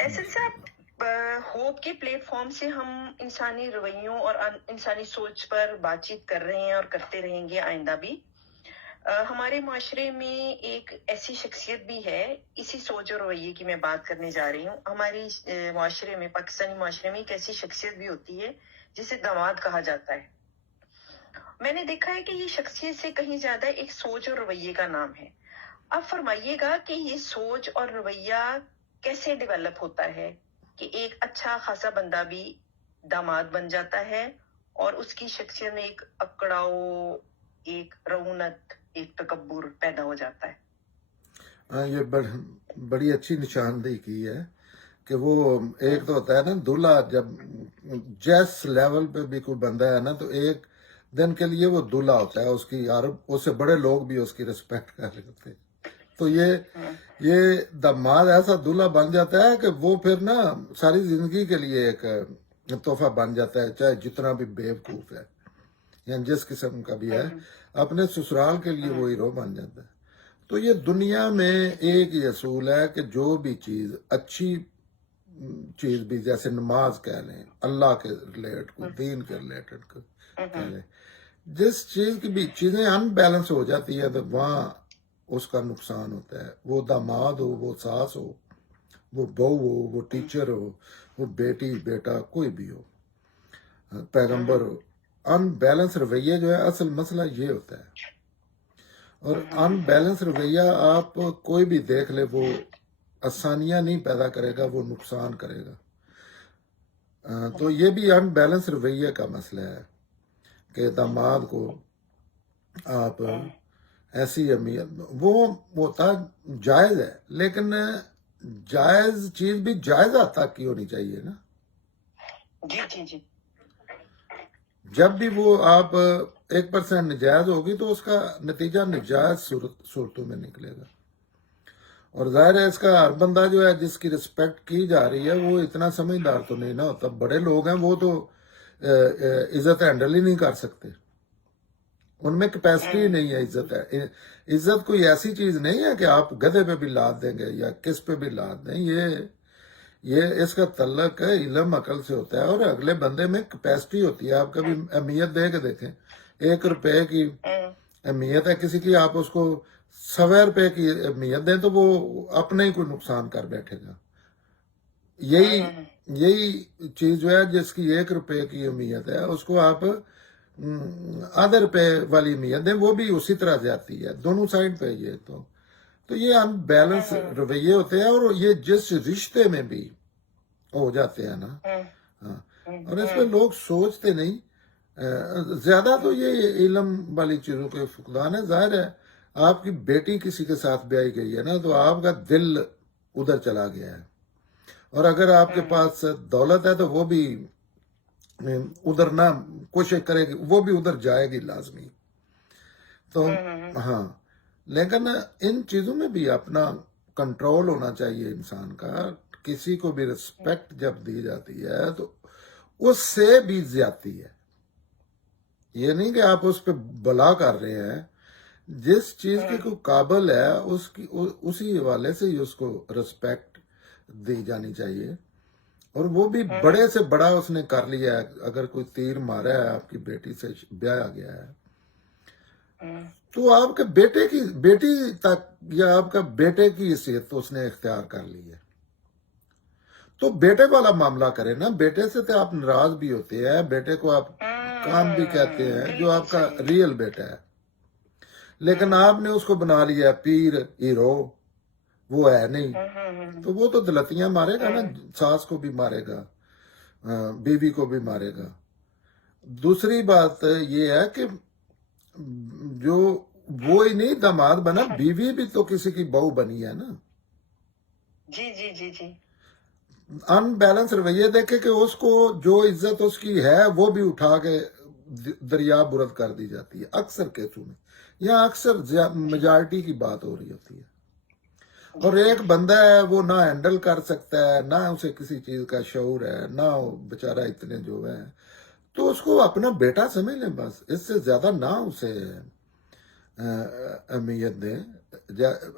एहसन साहब, होप के प्लेटफॉर्म से हम इंसानी रवैयों और इंसानी सोच पर बातचीत कर रहे हैं और करते रहेंगे आइंदा भी। हमारे माशरे में एक ऐसी शख्सियत भी है, इसी सोच और रवैये की मैं बात करने जा रही हूँ। हमारी माशरे में, पाकिस्तानी माशरे में एक ऐसी शख्सियत भी होती है जिसे दामाद कहा जाता है। मैंने देखा है कि ये शख्सियत से कहीं ज्यादा एक सोच और रवैये का नाम है। अब फरमाइएगा कि ये सोच और रवैया कैसे डेवलप होता है कि एक अच्छा खासा बंदा भी दामाद बन जाता है और उसकी शख्सियत में एक अकड़ाओ, एक रौनक, एक तकब्बुर पैदा हो जाता है। ये बड़ी अच्छी निशानदेही की है कि वो एक तो होता है ना दूल्हा, जब जिस लेवल पे भी कोई बंदा है ना तो एक दिन के लिए वो दूल्हा होता है उसकी, और उससे बड़े लोग भी उसकी रिस्पेक्ट कर लेते हैं। तो ये दामाद ऐसा दूल्हा बन जाता है कि वो फिर ना सारी जिंदगी के लिए एक तोहफा बन जाता है, चाहे जितना भी बेवकूफ है या जिस किस्म का भी है, अपने ससुराल के लिए वो हीरो बन जाता है। तो ये दुनिया में एक ही असूल है कि जो भी चीज अच्छी चीज भी, जैसे नमाज कह लें, अल्लाह के रिलेटेड को, दीन के रिलेटेड को कह लें, जिस चीज की भी चीजें अनबैलेंस हो जाती है तो वहां उसका नुकसान होता है। वो दामाद हो, वो सास हो, वो बहू हो, वो टीचर हो, वो बेटी बेटा कोई भी हो, पैगंबर हो, अनबैलेंस रवैये जो है, असल मसला ये होता है। और अनबैलेंस रवैया आप कोई भी देख ले, वो आसानियां नहीं पैदा करेगा, वो नुकसान करेगा। तो ये भी अनबैलेंस रवैये का मसला है कि दामाद को आप ऐसी अहमियत, वो होता जायज है, लेकिन जायज चीज भी जायजा तक की होनी चाहिए ना। जी जी जी। जब भी वो आप 1% नजायज होगी तो उसका नतीजा नजायज सूरतों में निकलेगा। और जाहिर है इसका हर बंदा जो है जिसकी रिस्पेक्ट की जा रही है वो इतना समझदार तो नहीं ना होता। बड़े लोग हैं वो तो इज्जत हैंडल ही नहीं कर सकते, उनमें कैपेसिटी नहीं है। इज्जत कोई ऐसी चीज नहीं है कि आप गधे पे भी लाद देंगे या किस पे भी लाद दें। ये इसका तल्लक है इल्म अकल से होता है और अगले बंदे में कैपेसिटी होती है। आप कभी अहमियत दे के देखें, 1 रुपए की अहमियत है किसी की, आप उसको 100 रुपए की अहमियत दें तो वो अपने ही कोई नुकसान कर बैठेगा। यही चीज जो है जिसकी 1 रुपए की अहमियत है उसको आप आधे रुपए वाली अहमियत दें, वो भी उसी तरह जाती है, दोनों साइड पे। ये तो ये अनबैलेंस रवैये होते हैं और ये जिस रिश्ते में भी हो जाते हैं ना, हाँ, और इसमें लोग सोचते नहीं ज्यादा। तो ये इल्म वाली चीजों के फुकदान है। जाहिर है आपकी बेटी किसी के साथ ब्याही गई है ना तो आपका दिल उधर चला गया है, और अगर आपके पास दौलत है तो वो भी उधर ना कोशिश करेगी, वो भी उधर जाएगी लाजमी। तो हाँ, लेकिन इन चीजों में भी अपना कंट्रोल होना चाहिए इंसान का। किसी को भी रिस्पेक्ट जब दी जाती है तो उससे भी ज्यादा है। ये नहीं कि आप उस पर बला कर रहे हैं, जिस चीज के कोई काबिल है उसकी उसी हवाले से ही उसको रिस्पेक्ट दी जानी चाहिए। और वो भी बड़े से बड़ा उसने कर लिया है, अगर कोई तीर मारा है आपकी बेटी से ब्याह गया है तो आपके बेटी तक या आपका बेटे की हैसियत तो उसने इख्तियार कर ली है। तो बेटे वाला मामला करें ना, बेटे से तो आप नाराज भी होते हैं, बेटे को आप काम भी कहते हैं जो आपका रियल बेटा है, लेकिन आपने उसको बना लिया पीर हीरो, वो है नहीं। तो वो तो दलतियां मारेगा ना, सास को भी मारेगा, बीवी को भी मारेगा। दूसरी बात ये है कि जो वो ही नहीं दामाद बना, बीवी भी तो किसी की बहू बनी है ना। जी जी जी जी। अनबैलेंस रवैये देखे कि उसको जो इज्जत उसकी है वो भी उठा के दरिया बुरद कर दी जाती है अक्सर केसों में। यहाँ अक्सर मेजॉरिटी की बात हो रही होती है, और एक बंदा है वो ना हैंडल कर सकता है, ना उसे किसी चीज का शऊर है, ना बेचारा इतने जो है, तो उसको अपना बेटा समझ लें बस, इससे ज्यादा ना उसे अहमियत दें।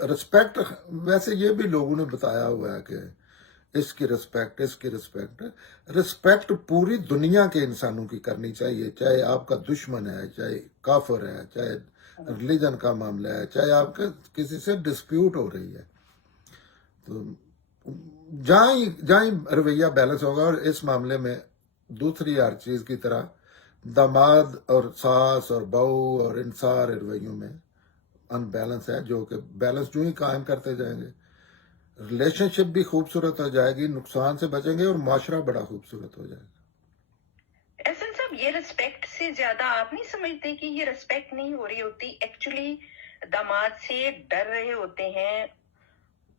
रिस्पेक्ट वैसे ये भी लोगों ने बताया हुआ है कि इसकी रिस्पेक्ट रिस्पेक्ट पूरी दुनिया के इंसानों की करनी चाहिए, चाहे आपका दुश्मन है, चाहे काफिर है, चाहे रिलीजन का मामला है, चाहे आपके किसी से डिस्प्यूट हो रही है। तो जहाँ ही रवैया बैलेंस होगा, और इस मामले में दूसरी हर चीज की तरह दामाद और सास और बहू और इन सारे रवैयों में अनबैलेंस है, जो कि बैलेंस जो ही कायम करते जाएंगे, रिलेशनशिप भी खूबसूरत हो जाएगी, नुकसान से बचेंगे और माशरा बड़ा खूबसूरत हो जाएगा। एहसन साहब, ये रिस्पेक्ट से ज्यादा आप नहीं समझते कि ये रिस्पेक्ट नहीं हो रही होती, एक्चुअली दामाद से डर रहे होते हैं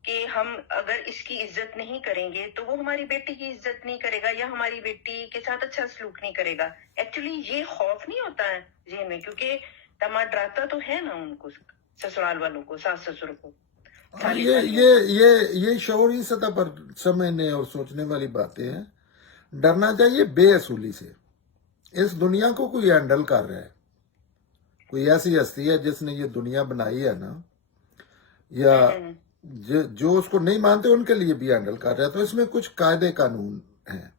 कि हम अगर इसकी इज्जत नहीं करेंगे तो वो हमारी बेटी की इज्जत नहीं करेगा या हमारी बेटी के साथ अच्छा सलूक नहीं करेगा। एक्चुअली ये खौफ नहीं होता है जेल में, क्योंकि दामाद डराता तो है ना उनको, ससुराल वालों को, सास ससुर को। ये शौरी सतह पर समझने और सोचने वाली बातें हैं। डरना चाहिए बेअसूली से। इस दुनिया को कोई हैंडल कर रहा है, कोई ऐसी हस्ती है जिसने ये दुनिया बनाई है ना, या जो उसको नहीं मानते उनके लिए भी हैंडल कर रहा है। तो इसमें कुछ कायदे कानून हैं,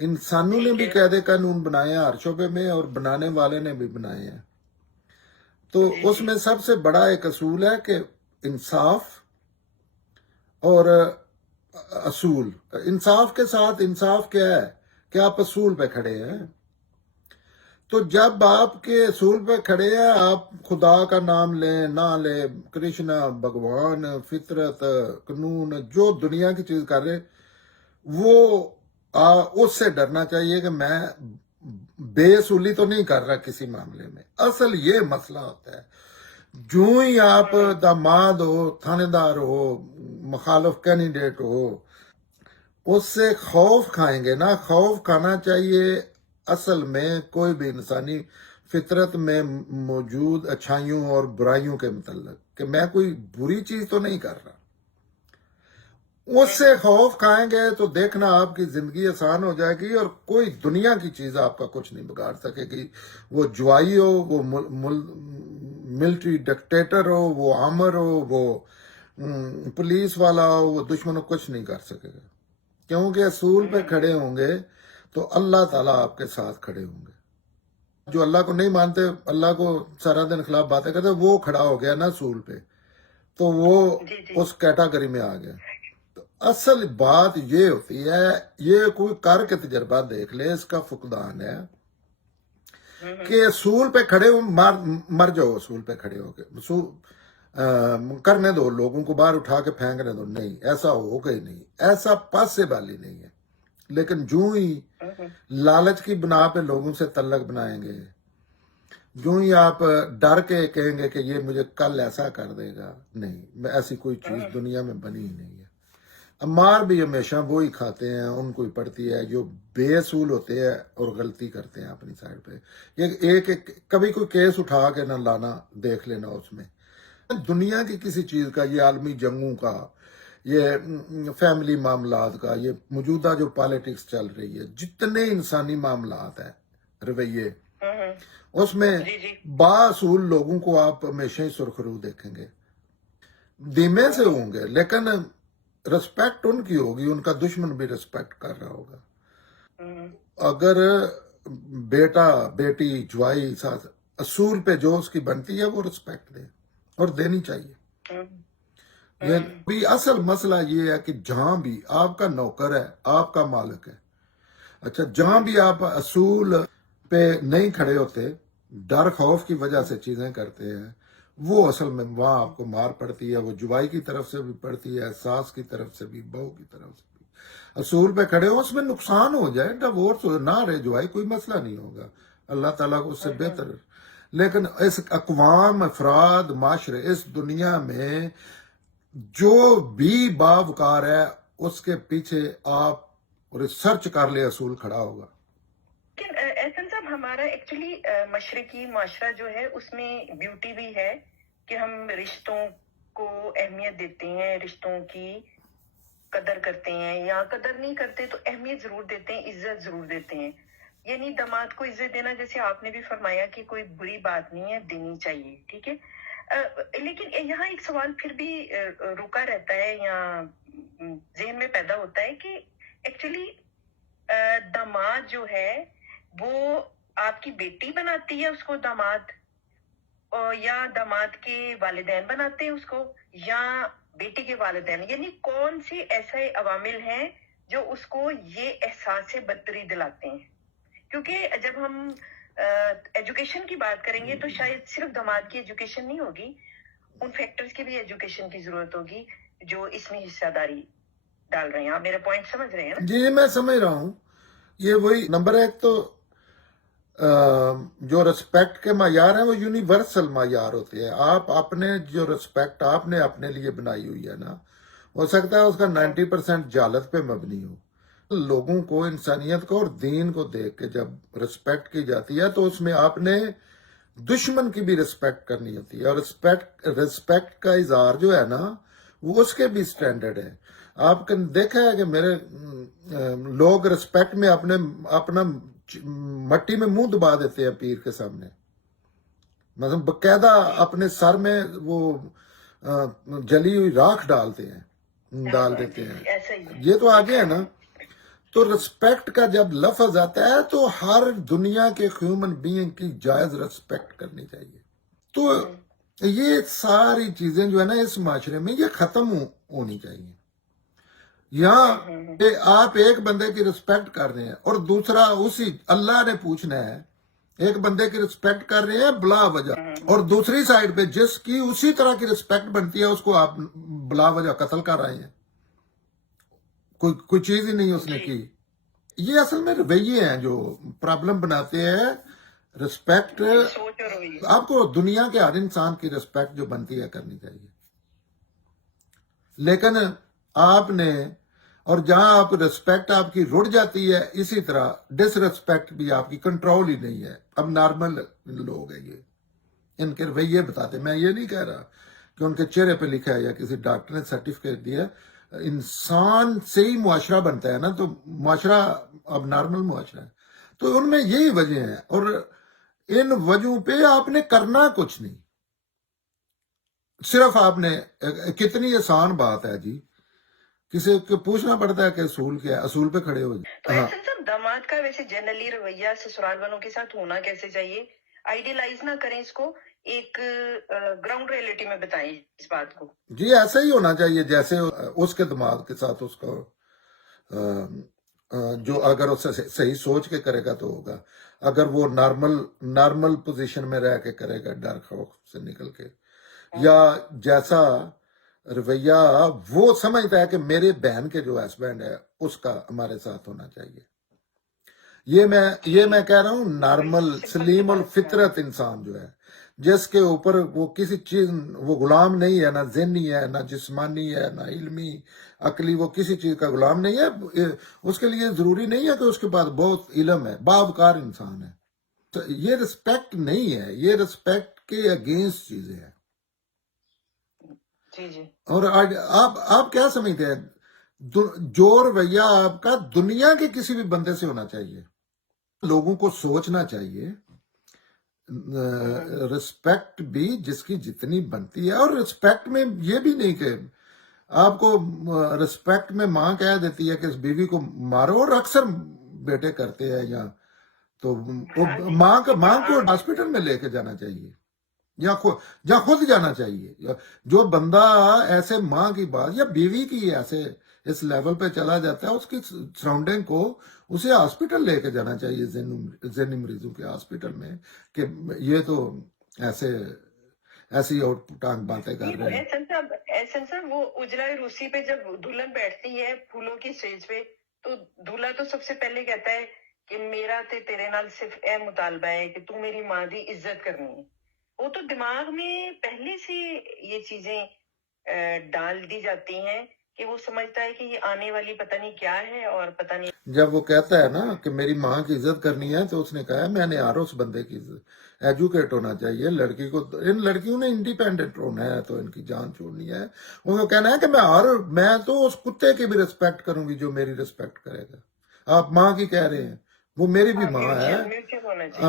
इंसानों ने भी कायदे कानून बनाए हैं हर शोबे में, और बनाने वाले ने भी बनाए हैं। तो उसमें सबसे बड़ा एक असूल है कि इंसाफ और असूल। इंसाफ के साथ इंसाफ क्या है कि आप असूल पे खड़े हैं। तो जब आपके असूल पे खड़े हैं, आप खुदा का नाम लें ना ले, कृष्णा, भगवान, फितरत, कानून, जो दुनिया की चीज कर रहे, वो उससे डरना चाहिए कि मैं बेअसूली तो नहीं कर रहा किसी मामले में। असल ये मसला होता है, जो ही आप दामाद हो, थानेदार हो, मुखालिफ कैंडिडेट हो, उससे खौफ खाएंगे ना। खौफ खाना चाहिए असल में कोई भी इंसानी फितरत में मौजूद अच्छाइयों और बुराइयों के मतलब, कि मैं कोई बुरी चीज तो नहीं कर रहा। उससे खौफ खाएंगे तो देखना आपकी जिंदगी आसान हो जाएगी, और कोई दुनिया की चीज आपका कुछ नहीं बिगाड़ सकेगी। वो जुआई हो, वो मिलिट्री डिक्टेटर हो, वो आमर हो, वो पुलिस वाला हो, वो दुश्मन हो, कुछ नहीं कर सकेगा। क्योंकि असूल पे खड़े होंगे तो अल्लाह ताला आपके साथ खड़े होंगे। जो अल्लाह को नहीं मानते, अल्लाह को सारा दिन खिलाफ बातें करते, वो खड़ा हो गया ना असूल पे, तो वो उस कैटेगरी में आ गया। तो असल बात ये होती है, ये कोई कर के तजर्बा देख ले, इसका फुकदान है कि असूल पे खड़े हो, मर जाओ असूल पे खड़े होके। करने दो, लोगों को बाहर उठा के फेंकने दो, नहीं, ऐसा होगा ही नहीं, ऐसा पॉसिबल ही नहीं है। लेकिन जो ही लालच की बना पे लोगों से तल्लक बनाएंगे, जो ही आप डर के कहेंगे कि ये मुझे कल ऐसा कर देगा, नहीं, ऐसी कोई चीज दुनिया में बनी ही नहीं है। मार भी हमेशा वो ही खाते हैं, उनको ही पड़ती है जो बेअसूल होते हैं और गलती करते हैं अपनी साइड पे। ये एक कभी कोई केस उठा के ना लाना, देख लेना उसमें दुनिया की किसी चीज का, ये आलमी जंगों का, ये फैमिली मामलात का, ये मौजूदा जो पॉलिटिक्स चल रही है, जितने इंसानी मामलात हैं, रवैये, उसमें बासूल लोगों को आप हमेशा ही सुरखरू देखेंगे, धीमे से होंगे, लेकिन रिस्पेक्ट उनकी होगी, उनका दुश्मन भी रिस्पेक्ट कर रहा होगा। अगर बेटा बेटी जुआई साथ असूल पे जो उसकी बनती है वो रिस्पेक्ट दे, और देनी चाहिए। ये भी असल मसला ये है कि जहां भी आपका नौकर है, आपका मालिक है, अच्छा, जहां भी आप असूल पे नहीं खड़े होते, डर खौफ की वजह से चीजें करते हैं, वो असल में वहां आपको मार पड़ती है। वो जुबाई की तरफ से भी पड़ती है, सास की तरफ से भी, बहू की तरफ से भी। असूल पे खड़े हो, उसमें नुकसान हो जाए, डिवोर्स ना रहे जुबाई, कोई मसला नहीं होगा, अल्लाह ताला को उससे बेहतर। लेकिन इस अक़वाम, अफराद, माशरे, इस दुनिया में जो भी बावकार है, उसके पीछे आप रिसर्च कर ले, असूल खड़ा होगा। एहसन साहब, हमारा एक्चुअली मशरकी माशरा जो है उसमें ब्यूटी भी है कि हम रिश्तों को अहमियत देते हैं, रिश्तों की कदर करते हैं, या कदर नहीं करते तो अहमियत जरूर देते हैं, इज्जत जरूर देते हैं। यानी दामाद को इज्जत देना, जैसे आपने भी फरमाया कि कोई बुरी बात नहीं है, देनी चाहिए, ठीक है। लेकिन यहाँ एक सवाल फिर भी रुका रहता है, या ज़हन में पैदा होता داماد جو ہے وہ آپ کی بیٹی بناتی ہے اس کو داماد، اور یا داماد کے والدین بناتے ہیں اس کو، یا بیٹی کے والدین، یعنی کون سی ایسے عوامل ہیں جو اس کو یہ احساس برتری دلاتے ہیں؟ کیونکہ جب ہم ایجوکیشن کی بات کریں گے تو شاید صرف داماد کی ایجوکیشن نہیں ہوگی، ان فیکٹرز کی بھی ایجوکیشن کی ضرورت ہوگی جو اس میں حصہ داری ڈال رہے ہیں. آپ میرا پوائنٹ سمجھ رہے ہیں نا؟ جی میں سمجھ رہا ہوں. یہ وہی نمبر ایک تو جو رسپیکٹ کے معیار ہیں وہ یونیورسل معیار ہوتے ہیں. آپ اپنے جو رسپیکٹ آپ نے اپنے لیے بنائی ہوئی ہے نا، ہو سکتا ہے اس کا 90% جہالت پہ مبنی ہو. لوگوں کو، انسانیت کو اور دین کو دیکھ کے جب رسپیکٹ کی جاتی ہے تو اس میں آپ نے دشمن کی بھی رسپیکٹ کرنی ہوتی ہے. اور رسپیکٹ کا اظہار جو ہے نا وہ اس کے بھی سٹینڈرڈ ہے. آپ نے دیکھا ہے کہ میرے لوگ رسپیکٹ میں اپنا مٹی میں منہ دبا دیتے ہیں پیر کے سامنے، مثلا باقاعدہ اپنے سر میں وہ جلی ہوئی راکھ ڈال دیتے ہیں. ایسا ہی ہے. یہ تو آگے ہے نا. تو رسپیکٹ کا جب لفظ آتا ہے تو ہر دنیا کے ہیومن بینگ کی جائز رسپیکٹ کرنی چاہیے. تو یہ ساری چیزیں جو ہے نا اس معاشرے میں یہ ختم ہونی چاہیے. یہاں پہ آپ ایک بندے کی رسپیکٹ کر رہے ہیں اور دوسرا اسی اللہ نے پوچھنا ہے، ایک بندے کی رسپیکٹ کر رہے ہیں بلا وجہ، اور دوسری سائڈ پہ جس کی اسی طرح کی رسپیکٹ بنتی ہے اس کو آپ بلا وجہ قتل کر رہے ہیں. کوئی چیز ہی نہیں اس نے کی. یہ اصل میں رویے ہیں جو پرابلم بناتے ہیں. رسپیکٹ آپ کو دنیا کے ہر انسان کی رسپیکٹ جو بنتی ہے کرنی چاہیے، لیکن آپ نے، اور جہاں آپ رسپیکٹ آپ کی رڑ جاتی ہے اسی طرح ڈس رسپیکٹ بھی آپ کی کنٹرول ہی نہیں ہے. اب نارمل لوگ ہیں یہ، ان کے رویے بتاتے. میں یہ نہیں کہہ رہا کہ ان کے چہرے پہ لکھا ہے یا کسی ڈاکٹر نے سرٹیفکیٹ دیا. انسان سے ہی معاشرہ بنتا ہے نا، تو معاشرہ اب نارمل معاشرہ ہے. تو ان میں یہی وجہ ہیں، اور ان وجہوں پہ آپ نے کرنا کچھ نہیں. صرف آپ نے، کتنی آسان بات ہے جی، کسی کو پوچھنا پڑتا ہے کہ اصول کیا ہے، اصول پہ کھڑے ہو جائے. تو ایسا سب داماد کا ویسے جنرلی رویہ سسرال والوں کے ساتھ ہونا کیسے چاہیے؟ آئیڈیلائز نہ کریں اس کو، ایک گراؤنڈ ریئلٹی میں بتائیں اس بات کو. جی ایسا ہی ہونا چاہیے جیسے اس کے دماغ کے ساتھ اس کو جو اگر اس صحیح سوچ کے کرے گا تو ہوگا. اگر وہ نارمل پوزیشن میں رہ کے کرے گا، ڈر خوف سے نکل کے، یا جیسا رویہ وہ سمجھتا ہے کہ میرے بہن کے جو ہسبینڈ ہے اس کا ہمارے ساتھ ہونا چاہیے. یہ میں کہہ رہا ہوں نارمل سلیم الفطرت انسان جو ہے، جس کے اوپر وہ کسی چیز، وہ غلام نہیں ہے، نہ ذہنی ہے، نہ جسمانی ہے، نہ علمی عقلی، وہ کسی چیز کا غلام نہیں ہے. اس کے لیے ضروری نہیں ہے کہ اس کے پاس بہت علم ہے، باوقار انسان ہے. تو یہ رسپیکٹ نہیں ہے، یہ رسپیکٹ کے اگینسٹ چیزیں ہیں. اور آپ کیا سمجھتے ہیں جو رویہ آپ کا دنیا کے کسی بھی بندے سے ہونا چاہیے؟ لوگوں کو سوچنا چاہیے رسپیکٹ بھی جس کی جتنی بنتی ہے. اور رسپیکٹ میں یہ بھی نہیں کہ آپ کو رسپیکٹ میں ماں کہہ دیتی ہے کہ اس بیوی کو مارو، اور اکثر بیٹے کرتے ہیں، یا تو ماں کو ہاسپٹل میں لے کے جانا چاہیے یا خود جانا چاہیے. جو بندہ ایسے ماں کی بات یا بیوی کی ایسے اس لیول پہ چلا جاتا ہے، اس کی سراؤنڈنگ کو اسے ہاسپٹل لے کے جانا چاہیے، ذہنی مریضوں کے ہاسپٹل میں، کہ یہ تو ایسی اور ٹانگ باتیں کر رہے ہیں. احسن صاحب، وہ اجرا روسی پہ جب دلہن بیٹھتی ہے پھولوں کی اسٹیج پہ، تو دولہا تو سب سے پہلے کہتا ہے کہ میرا تے تیرے نال صرف اے مطالبہ ہے کہ تو میری ماں دی عزت کرنی ہے. وہ تو دماغ میں پہلے سے یہ چیزیں ڈال دی جاتی ہیں کہ وہ سمجھتا ہے کہ یہ آنے والی پتہ نہیں کیا ہے، اور پتہ نہیں. جب وہ کہتا ہے نا کہ میری ماں کی عزت کرنی ہے، تو اس نے کہا ہے میں نے ہر اس بندے کی ایجوکیٹ ہونا چاہیے. لڑکی کو، ان لڑکیوں نے انڈیپینڈنٹ ہونا ہے تو ان کی جان چھوڑنی ہے. ان کو کہنا ہے کہ میں تو اس کتے کی بھی رسپیکٹ کروں گی جو میری رسپیکٹ کرے گا. آپ ماں کی کہہ رہے ہیں، وہ میری بھی ماں ہے،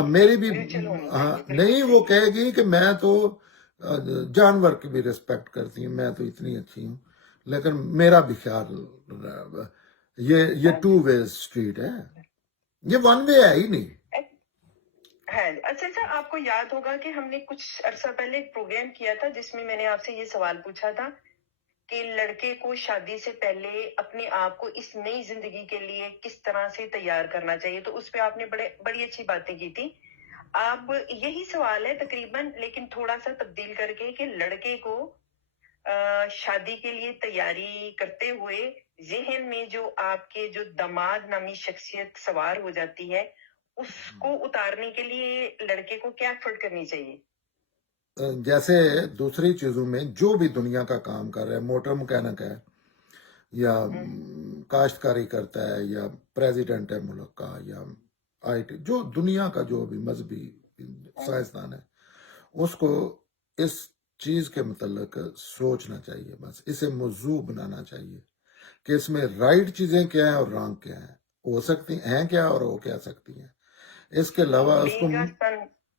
میری بھی نہیں. وہ کہے گی کہ میں تو جانور کی بھی رسپیکٹ کرتی ہوں، میں تو اتنی اچھی ہوں، لیکن میرا بھی خیال. یہ ٹو ویز اسٹریٹ ہے. ये वन वे है ही नहीं. है। अच्छा सर, आपको याद होगा कि हमने कुछ अरसा पहले एक प्रोग्राम किया था जिसमें मैंने आपसे ये सवाल पूछा था कि लड़के को शादी से पहले अपने आप को इस नई जिंदगी के लिए किस तरह से तैयार करना चाहिए, तो उस पे आपने बड़ी अच्छी बातें की थी। अब यही सवाल है तकरीबन, लेकिन थोड़ा सा तब्दील करके कि लड़के को शादी के लिए तैयारी करते हुए जहन में जो आपके जो दामाद नामी शख्सियत सवार हो जाती है, उसको उतारने के लिए लड़के को क्या एफर्ट करनी चाहिए? जैसे दूसरी चीजों में जो भी दुनिया का काम कर रहा है, मोटर मैकेनिक है या काश्तकारी करता है या प्रेसिडेंट है मुल्क का या आईटी, जो दुनिया का जो भी मजहबी साइंसदान है, उसको इस चीज के मुतल्लिक सोचना चाहिए. बस इसे मौजू बनाना चाहिए कि इसमें राइट चीजें क्या हैं और रॉन्ग क्या हैं, हो सकती हैं क्या और हो क्या सकती हैं. इसके अलावा उसको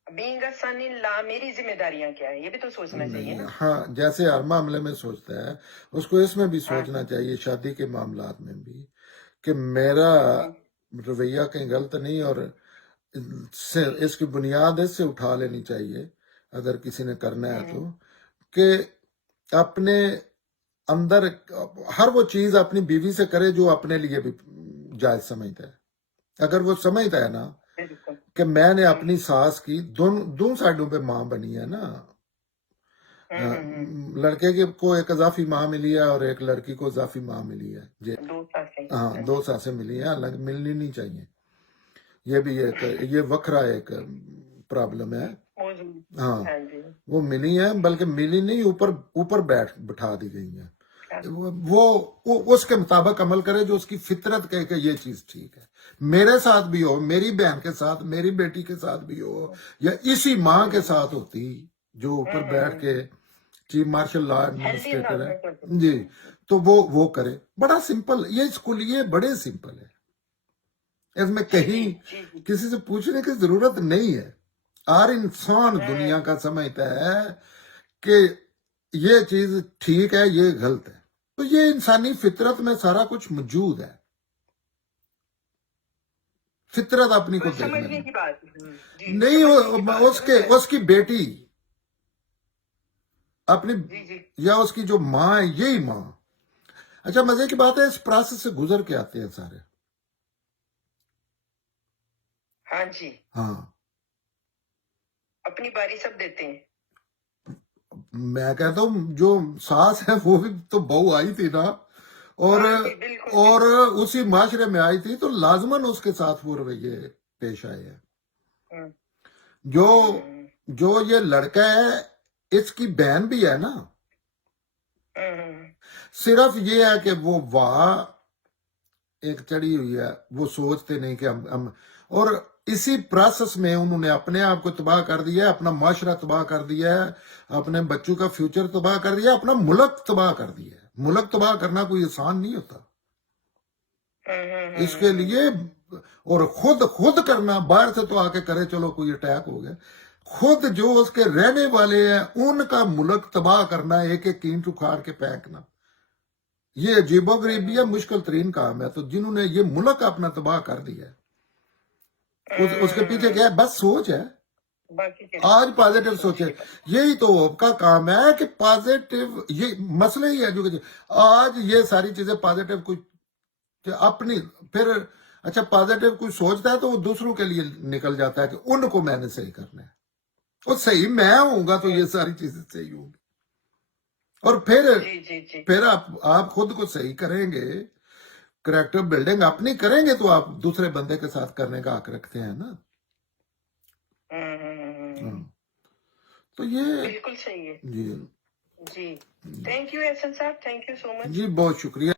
being a sun in law मेरी जिम्मेदारियां क्या है, ये भी तो सोचना चाहिए नहीं, ना. हाँ, जैसे हर मामले में सोचता है, उसको इसमें भी सोचना चाहिए, शादी के मामलात में भी, कि मेरा रवैया कहीं गलत नहीं, और इसकी बुनियाद इससे उठा लेनी चाहिए अगर किसी ने करना है तो, कि अपने अंदर हर वो चीज अपनी बीवी से करे जो अपने लिए भी जायज समझता है. अगर वो समझता है ना कि मैंने अपनी सास की दोनों साइडों पे माँ बनी है ना, लड़के को एक इजाफी माँ मिली है और एक लड़की को इजाफी माँ मिली है. हाँ, 2 सासें मिली हैं, अलग मिलनी नहीं चाहिए. ये भी ये वखरा एक प्रॉब्लम है. हाँ, वो मिली है, बल्कि मिली नहीं, ऊपर बिठा दी गई है. वो उसके मुताबिक अमल करे जो उसकी फितरत कहे कि ये चीज ठीक है. मेरे साथ भी हो, मेरी बहन के साथ, मेरी बेटी के साथ भी हो, या इसी माँ के साथ होती जो ऊपर बैठ के चीफ मार्शल लॉ एडमिनिस्ट्रेटर है जी, तो वो करे. बड़ा सिंपल, ये स्कूल ये बड़े सिंपल है, इसमें कहीं किसी से पूछने की जरूरत नहीं है. हर इंसान दुनिया का समझता है कि ये चीज ठीक है, ये गलत है. तो ये इंसानी फितरत में सारा कुछ मौजूद है. फितरत अपनी को देखने की बात नहीं, उसकी बेटी अपनी या उसकी जो माँ है, यही माँ. अच्छा, मजे की बात है, इस प्रोसेस से गुजर के आते हैं सारे. हाँ जी, हाँ, अपनी बारी सब देते हैं. मैं कहता हूँ जो सास है वो भी तो बहू आई थी ना, और उसी माशरे में आई थी, तो लाजमन उसके साथ वो रवैये पेश आए हैं. जो ये लड़का है, इसकी बहन भी है ना. सिर्फ ये है कि वो एक चढ़ी हुई है, वो सोचते नहीं कि हम और इसी प्रोसेस में उन्होंने अपने आप को तबाह कर दिया है, अपना माशरा तबाह कर दिया है, अपने बच्चों का फ्यूचर तबाह कर दिया, अपना मुल्क तबाह कर दिया है. मुल्क तबाह करना कोई आसान नहीं होता. इसके लिए और खुद करना, बाहर से तो आके करे चलो कोई अटैक हो गया, खुद जो उसके रहने वाले हैं उनका मुल्क तबाह करना, एक एक ईंट उखाड़ के फेंकना, ये अजीबोगरीबी है, मुश्किल तरीन काम है. तो जिन्होंने ये मुल्क अपना तबाह कर दिया है, उसके पीछे क्या है? बस सोच है. आज पॉजिटिव सोचे, यही तो आपका काम है कि पॉजिटिव, ये मसले ही एजुकेशन. आज ये सारी चीजें पॉजिटिव कुछ अपनी, फिर अच्छा पॉजिटिव कुछ सोचता है तो वो दूसरों के लिए निकल जाता है कि उनको मैंने सही करना है, और सही मैं होऊंगा तो ये सारी चीजें सही होंगी. और फिर आप खुद को सही करेंगे, कैरेक्टर बिल्डिंग अपनी करेंगे, तो आप दूसरे बंदे के साथ करने का हक रखते हैं ना. तो ये बिल्कुल सही है जी. जी. थैंक यू एहसन साहब, थैंक यू सो मच जी, बहुत शुक्रिया.